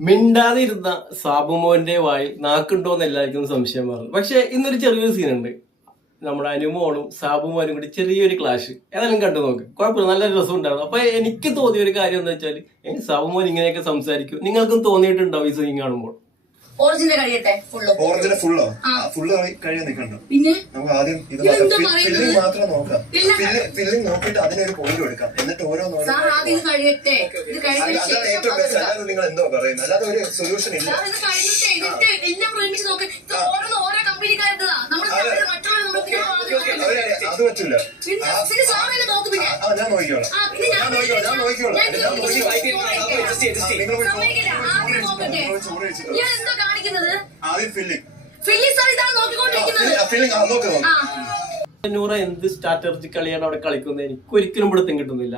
മിണ്ടാതെ ഇരുന്ന സാബുമോന്റെ വായിൽ നാക്കുണ്ടോന്ന് എല്ലാവർക്കും സംശയം പറഞ്ഞു. പക്ഷെ ഇന്നൊരു ചെറിയൊരു സീനുണ്ട്. നമ്മുടെ അനുമോളും സാബുമോനും കൂടി ചെറിയൊരു ക്ലാഷ് ഏതായാലും കണ്ടു നോക്ക്. കുഴപ്പമില്ല, നല്ലൊരു രസം ഉണ്ടായിരുന്നു. അപ്പൊ എനിക്ക് തോന്നിയ ഒരു കാര്യം എന്താ വെച്ചാൽ സാബുമോൻ ഇങ്ങനെയൊക്കെ സംസാരിക്കും. നിങ്ങൾക്കും തോന്നിയിട്ടുണ്ടാവും ഈ സീൻ കാണുമ്പോൾ? ഓറിജിനൽ കഴിയട്ടെ ഓറിജിനൽ ഫുള്ളോ ഫുള്ള് കഴിയാൻ നിൽക്കണ്ട. പിന്നെ നമുക്ക് ആദ്യം ഇത് ഫില്ലിംഗ് മാത്രം നോക്കാം. ഫില്ലിംഗ് നോക്കിയിട്ട് അതിനൊരു പോയിന്റ് കൊടുക്കാം. എന്നിട്ട് ആദ്യം കഴിയട്ടെ. ഏറ്റവും ബെസ്റ്റ്. അല്ലാതെ നിങ്ങൾ എന്തോ പറയുന്നത്, അല്ലാതെ ഒരു സൊല്യൂഷൻ ഇല്ല. അത് പറ്റില്ല. ഞാൻ നോക്കിക്കോളാം. നൂറ എന്ത് സ്ട്രാറ്റജി കളിയാണ് അവിടെ കളിക്കുന്നത് എനിക്ക് ഒരിക്കലും പിടുത്തം കിട്ടുന്നില്ല.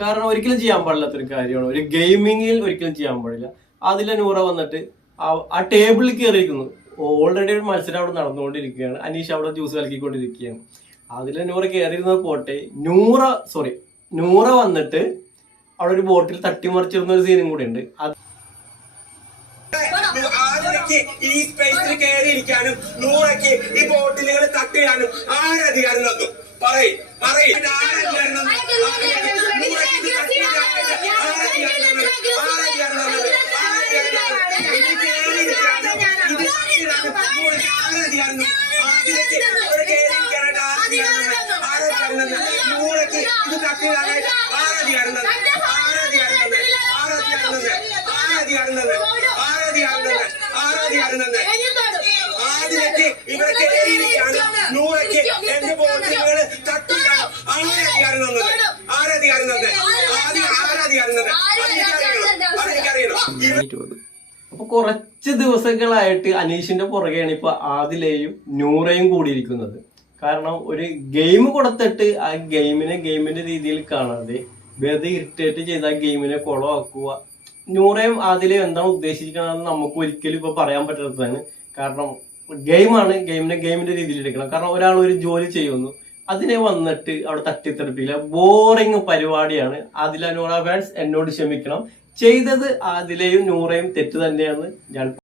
കാരണം ഒരിക്കലും ചെയ്യാൻ പാടില്ലാത്തൊരു കാര്യമാണ്. ഒരു ഗെയിമിങ്ങിൽ ഒരിക്കലും ചെയ്യാൻ പാടില്ല. അതിലെ നൂറ വന്നിട്ട് ആ ടേബിളിൽ കയറിയിരിക്കുന്നു. ഓൾറെഡി ഒരു മത്സരം അവിടെ നടന്നുകൊണ്ടിരിക്കുകയാണ്. അനീഷ് അവിടെ ജ്യൂസ് കലക്കിക്കൊണ്ടിരിക്കുകയാണ്. അതിലെ നൂറ കയറിയിരുന്നത് പോട്ടെ, നൂറ വന്നിട്ട് അവിടെ ഒരു ബോട്ടിൽ തട്ടിമറിച്ചിരുന്ന ഒരു സീനും കൂടി ഉണ്ട്. ഈ സ്പേസിൽ കയറിയിരിക്കാനും നൂറയ്ക്ക് ഈ ബോട്ടിലുകൾ തട്ടിയിടാനും ആരധികാരം തന്നു? പറയും നൂറയ്ക്ക് ഇത് തട്ടിയിടാനായിട്ട് ആരധികാരം തന്നെ? ആദ്യക്ക് ഇവിടെ കയറിയിരിക്കാനും നൂറയ്ക്ക് എന്റെ ബോട്ടുകൾ തട്ടിയിടാൻ ആരധികാരം തന്നത്? ആരധികാരം തന്നെ? അപ്പൊ കുറച്ച് ദിവസങ്ങളായിട്ട് അനീഷിന്റെ പുറകെയാണ് ഇപ്പൊ ആദിലയും നൂറയും കൂടിയിരിക്കുന്നത്. കാരണം ഒരു ഗെയിം കൊടുത്തിട്ട് ആ ഗെയിമിന്റെ രീതിയിൽ കാണാതെ വെറുതെ ഇറിറ്റേറ്റ് ചെയ്ത് ആ ഗെയിമിനെ കുളമാക്കുക. നൂറയും ആദിലയും എന്താണ് ഉദ്ദേശിക്കണമെന്ന് നമുക്ക് ഒരിക്കലും ഇപ്പൊ പറയാൻ പറ്റാത്തതാണ്. കാരണം ഗെയിമാണ്, ഗെയിമിന്റെ രീതിയിൽ എടുക്കണം. കാരണം ഒരാൾ ഒരു ജോലി ചെയ്യുന്നു, അതിനെ വന്നിട്ട് അവിടെ തട്ടിത്തെറിപ്പില്ല. ബോറിങ് പരിപാടിയാണ്. ആദില നൂറ ഫാൻസ് എന്നോട് ക്ഷമിക്കണം. ചെയ്തത് ആദിലയും നൂറയും തെറ്റ് തന്നെയാണ്. ഞാൻ